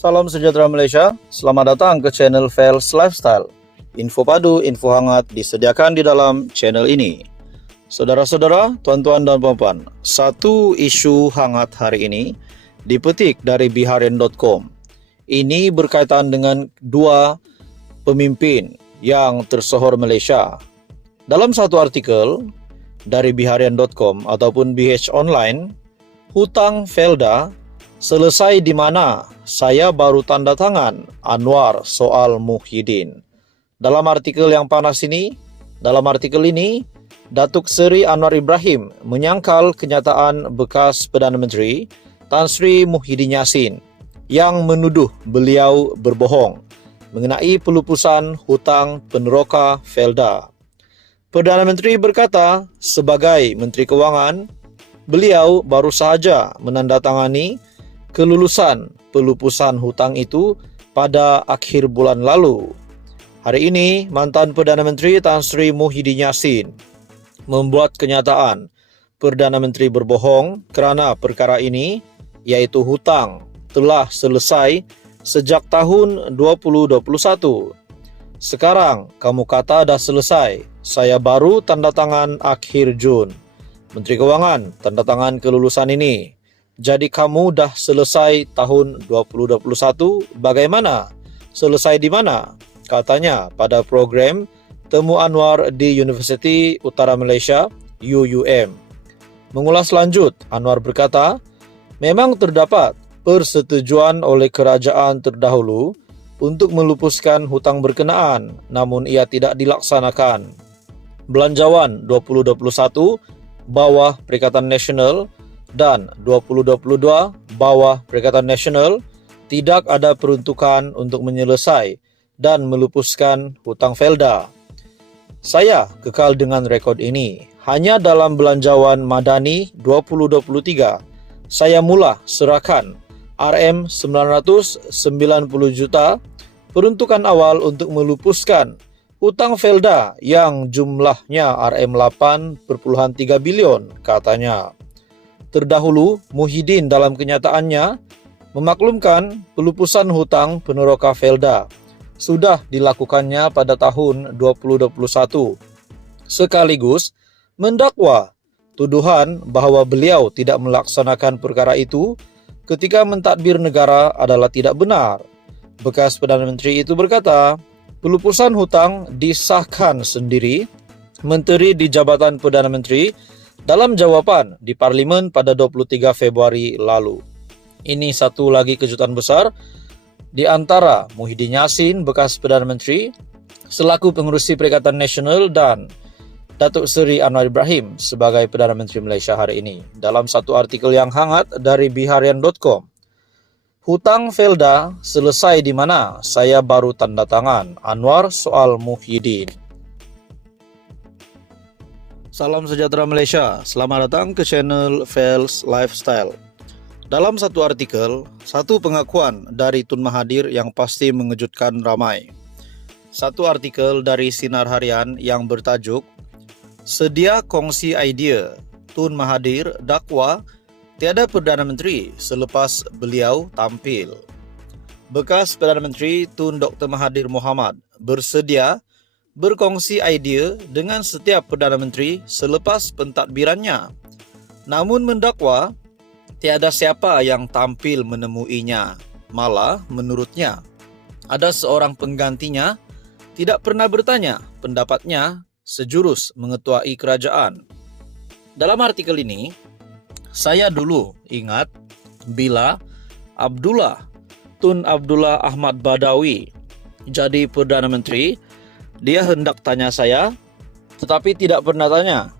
Salam sejahtera Malaysia, selamat datang ke channel Fels Lifestyle. Info padu, info hangat disediakan di dalam channel ini. Saudara-saudara, tuan-tuan dan puan-puan, satu isu hangat hari ini dipetik dari Biharian.com. Ini berkaitan dengan dua pemimpin yang tersohor Malaysia. Dalam satu artikel dari Biharian.com ataupun BH Online, hutang Felda selesai di mana? Saya baru tanda tangan, Anwar soal Muhyiddin. Dalam artikel ini, Datuk Seri Anwar Ibrahim menyangkal kenyataan bekas Perdana Menteri Tan Sri Muhyiddin Yassin yang menuduh beliau berbohong mengenai pelupusan hutang peneroka Felda. Perdana Menteri berkata, sebagai Menteri Kewangan, beliau baru sahaja menandatangani kelulusan pelupusan hutang itu pada akhir bulan lalu. Hari ini, mantan Perdana Menteri Tan Sri Muhyiddin Yassin membuat kenyataan Perdana Menteri berbohong kerana perkara ini, iaitu hutang, telah selesai sejak tahun 2021. Sekarang, kamu kata dah selesai. Saya baru tanda tangan akhir Jun. Menteri Kewangan tanda tangan kelulusan ini. Jadi kamu dah selesai tahun 2021, bagaimana? Selesai di mana? Katanya pada program Temu Anwar di Universiti Utara Malaysia, UUM. Mengulas lanjut, Anwar berkata, memang terdapat persetujuan oleh kerajaan terdahulu untuk melupuskan hutang berkenaan, namun ia tidak dilaksanakan. Belanjawan 2021 bawah Perikatan Nasional dan 2022 bawah Perikatan Nasional tidak ada peruntukan untuk menyelesai dan melupuskan hutang Felda. Saya kekal dengan rekod ini. Hanya dalam Belanjawan Madani 2023, saya mula serahkan RM990 juta peruntukan awal untuk melupuskan hutang Felda yang jumlahnya RM8.3 bilion, katanya. Terdahulu, Muhyiddin dalam kenyataannya memaklumkan pelupusan hutang peneroka Felda sudah dilakukannya pada tahun 2021. Sekaligus mendakwa tuduhan bahawa beliau tidak melaksanakan perkara itu ketika mentadbir negara adalah tidak benar. Bekas Perdana Menteri itu berkata, pelupusan hutang disahkan sendiri Menteri di Jabatan Perdana Menteri dalam jawapan di Parlimen pada 23 Februari lalu. Ini satu lagi kejutan besar di antara Muhyiddin Yassin, bekas Perdana Menteri, selaku pengerusi Perikatan Nasional, dan Datuk Seri Anwar Ibrahim sebagai Perdana Menteri Malaysia hari ini. Dalam satu artikel yang hangat dari Biharian.com, hutang Felda selesai di mana? Saya baru tanda tangan, Anwar soal Muhyiddin. Salam sejahtera Malaysia, selamat datang ke channel Fels Lifestyle. Dalam satu artikel, satu pengakuan dari Tun Mahathir yang pasti mengejutkan ramai. Satu artikel dari Sinar Harian yang bertajuk, Sedia kongsi idea, Tun Mahathir dakwa tiada Perdana Menteri selepas beliau tampil. Bekas Perdana Menteri Tun Dr. Mahathir Mohamad bersedia berkongsi idea dengan setiap Perdana Menteri selepas pentadbirannya. Namun mendakwa tiada siapa yang tampil menemuinya. Malah menurutnya ada seorang penggantinya tidak pernah bertanya pendapatnya sejurus mengetuai kerajaan. Dalam artikel ini, saya dulu ingat bila Tun Abdullah Ahmad Badawi jadi Perdana Menteri, dia hendak tanya saya, tetapi tidak pernah tanya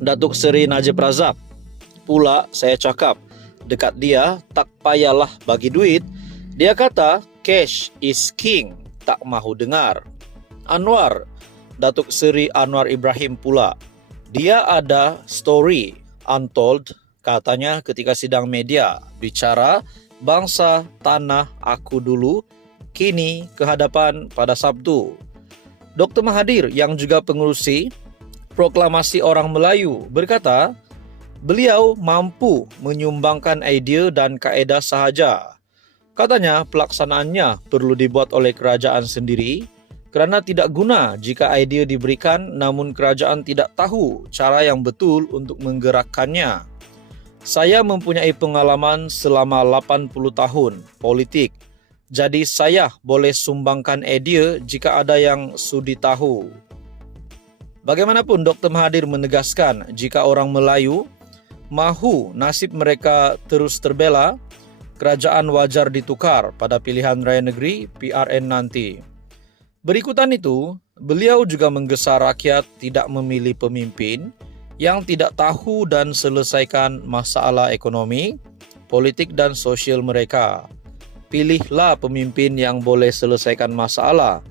Datuk Seri Najib Razak. Pula saya cakap dekat dia, tak payahlah bagi duit. Dia kata, cash is king, tak mahu dengar. Datuk Seri Anwar Ibrahim pula, dia ada story untold, katanya ketika sidang media, bicara bangsa tanah aku dulu, kini kehadapan pada Sabtu. Dr. Mahathir yang juga pengerusi Proklamasi Orang Melayu berkata, beliau mampu menyumbangkan idea dan kaedah sahaja. Katanya pelaksanaannya perlu dibuat oleh kerajaan sendiri kerana tidak guna jika idea diberikan namun kerajaan tidak tahu cara yang betul untuk menggerakkannya. Saya mempunyai pengalaman selama 80 tahun politik. Jadi saya boleh sumbangkan idea jika ada yang sudi tahu. Bagaimanapun Dr. Mahathir menegaskan jika orang Melayu mahu nasib mereka terus terbela, kerajaan wajar ditukar pada pilihan raya negeri PRN nanti. Berikutan itu, beliau juga menggesa rakyat tidak memilih pemimpin yang tidak tahu dan selesaikan masalah ekonomi, politik dan sosial mereka. Pilihlah pemimpin yang boleh selesaikan masalah,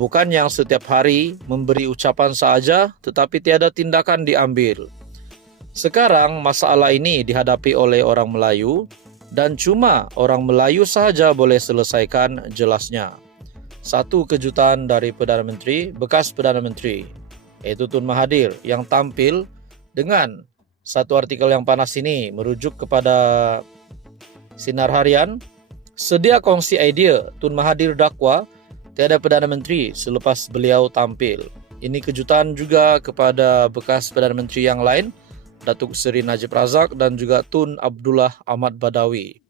bukan yang setiap hari memberi ucapan saja tetapi tiada tindakan diambil. Sekarang masalah ini dihadapi oleh orang Melayu dan cuma orang Melayu sahaja boleh selesaikan, jelasnya. Satu kejutan dari Perdana Menteri, bekas Perdana Menteri, yaitu Tun Mahathir, yang tampil dengan satu artikel yang panas ini merujuk kepada Sinar Harian. Sedia kongsi idea, Tun Mahathir dakwa tiada Perdana Menteri selepas beliau tampil. Ini kejutan juga kepada bekas Perdana Menteri yang lain, Datuk Seri Najib Razak dan juga Tun Abdullah Ahmad Badawi.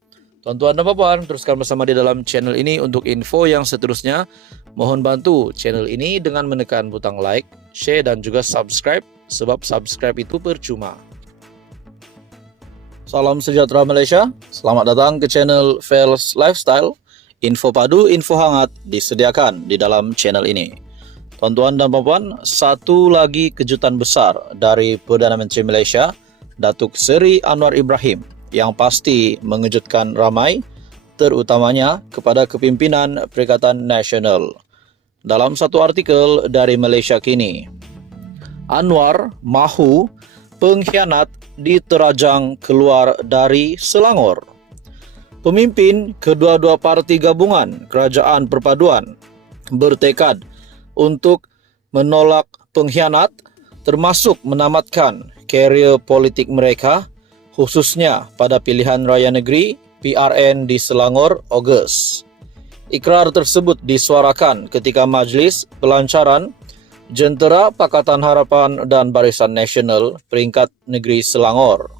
Tuan-tuan dan puan, teruskan bersama di dalam channel ini untuk info yang seterusnya. Mohon bantu channel ini dengan menekan butang like, share dan juga subscribe, sebab subscribe itu percuma. Salam sejahtera Malaysia, selamat datang ke channel Fels Lifestyle. Info padu, info hangat disediakan di dalam channel ini. Tuan-tuan dan puan, satu lagi kejutan besar dari Perdana Menteri Malaysia, Datuk Seri Anwar Ibrahim, yang pasti mengejutkan ramai, terutamanya kepada kepimpinan Perikatan Nasional. Dalam satu artikel dari Malaysia Kini, Anwar mahu pengkhianat diterajang keluar dari Selangor. Pemimpin kedua-dua parti gabungan Kerajaan Perpaduan bertekad untuk menolak pengkhianat, termasuk menamatkan karier politik mereka, khususnya pada pilihan raya negeri PRN di Selangor, Ogos. Ikrar tersebut disuarakan ketika Majlis Pelancaran Jentera Pakatan Harapan dan Barisan Nasional peringkat negeri Selangor.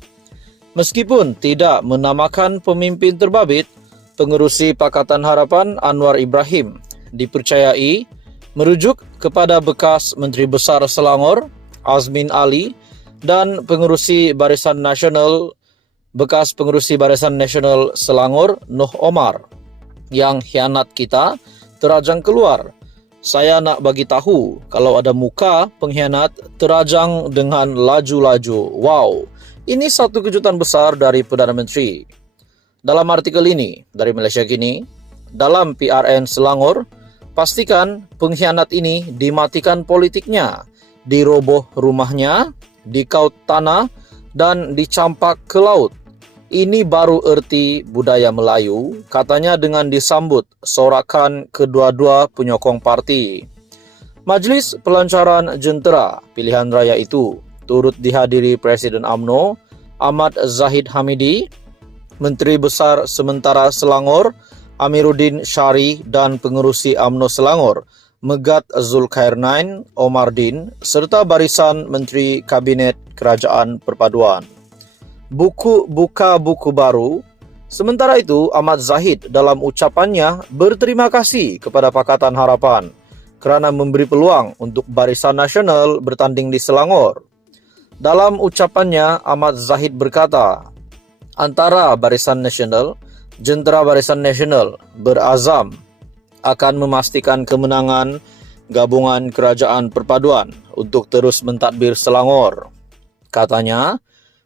Meskipun tidak menamakan pemimpin terbabit, pengerusi Pakatan Harapan Anwar Ibrahim dipercayai merujuk kepada bekas Menteri Besar Selangor Azmin Ali dan pengerusi Barisan Nasional, bekas pengerusi Barisan Nasional Selangor Noh Omar, yang khianat kita terajang keluar. Saya nak bagi tahu kalau ada muka pengkhianat terajang dengan laju-laju. Wow, ini satu kejutan besar dari Perdana Menteri. Dalam artikel ini dari Malaysia Kini, dalam PRN Selangor, pastikan pengkhianat ini dimatikan politiknya, diroboh rumahnya, dikaut tanah dan dicampak ke laut. Ini baru erti budaya Melayu, katanya dengan disambut sorakan kedua-dua penyokong parti. Majlis Pelancaran Jentera pilihan raya itu turut dihadiri Presiden UMNO Ahmad Zahid Hamidi, Menteri Besar Sementara Selangor Amiruddin Syari dan pengerusi UMNO Selangor Megat Zulkarnain Omardin serta barisan Menteri Kabinet Kerajaan Perpaduan. Buka buku baru. Sementara itu, Ahmad Zahid dalam ucapannya berterima kasih kepada Pakatan Harapan kerana memberi peluang untuk Barisan Nasional bertanding di Selangor. Dalam ucapannya, Ahmad Zahid berkata, antara Barisan Nasional, Jentera Barisan Nasional berazam akan memastikan kemenangan gabungan Kerajaan Perpaduan untuk terus mentadbir Selangor. Katanya,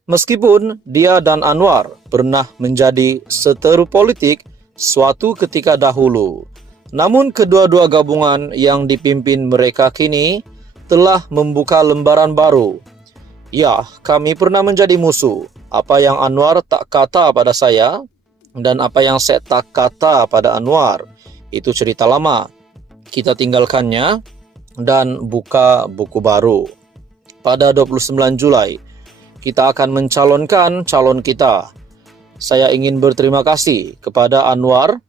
meskipun dia dan Anwar pernah menjadi seteru politik suatu ketika dahulu, namun kedua-dua gabungan yang dipimpin mereka kini telah membuka lembaran baru. Ya, kami pernah menjadi musuh. Apa yang Anwar tak kata pada saya dan apa yang saya tak kata pada Anwar, itu cerita lama. Kita tinggalkannya dan buka buku baru. Pada 29 Julai, kita akan mencalonkan calon kita. Saya ingin berterima kasih kepada Anwar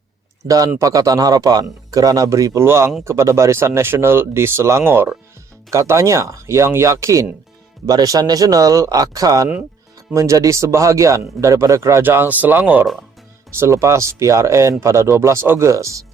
dan Pakatan Harapan kerana beri peluang kepada Barisan Nasional di Selangor. Katanya yang yakin Barisan Nasional akan menjadi sebahagian daripada Kerajaan Selangor selepas PRN pada 12 Ogos.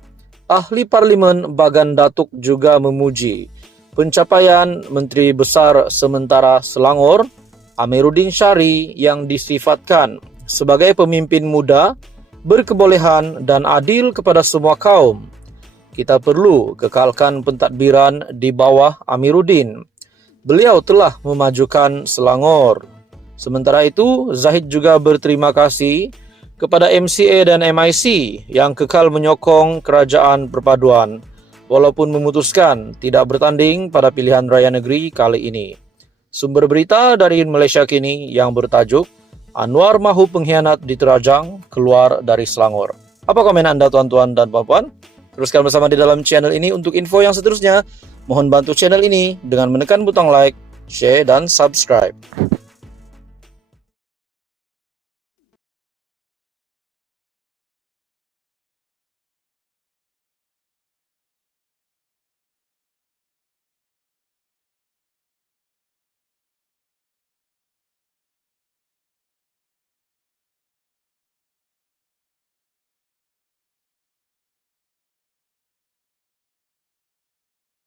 Ahli Parlimen Bagan Datuk juga memuji pencapaian Menteri Besar Sementara Selangor, Amiruddin Syari, yang disifatkan sebagai pemimpin muda, berkebolehan dan adil kepada semua kaum. Kita perlu kekalkan pentadbiran di bawah Amiruddin. Beliau telah memajukan Selangor. Sementara itu, Zahid juga berterima kasih kepada MCA dan MIC yang kekal menyokong kerajaan perpaduan walaupun memutuskan tidak bertanding pada pilihan raya negeri kali ini. Sumber berita dari Malaysia Kini yang bertajuk Anwar Mahu Pengkhianat diterajang keluar dari Selangor. Apa komen anda tuan-tuan dan puan-puan? Teruskan bersama di dalam channel ini untuk info yang seterusnya. Mohon bantu channel ini dengan menekan butang like, share dan subscribe.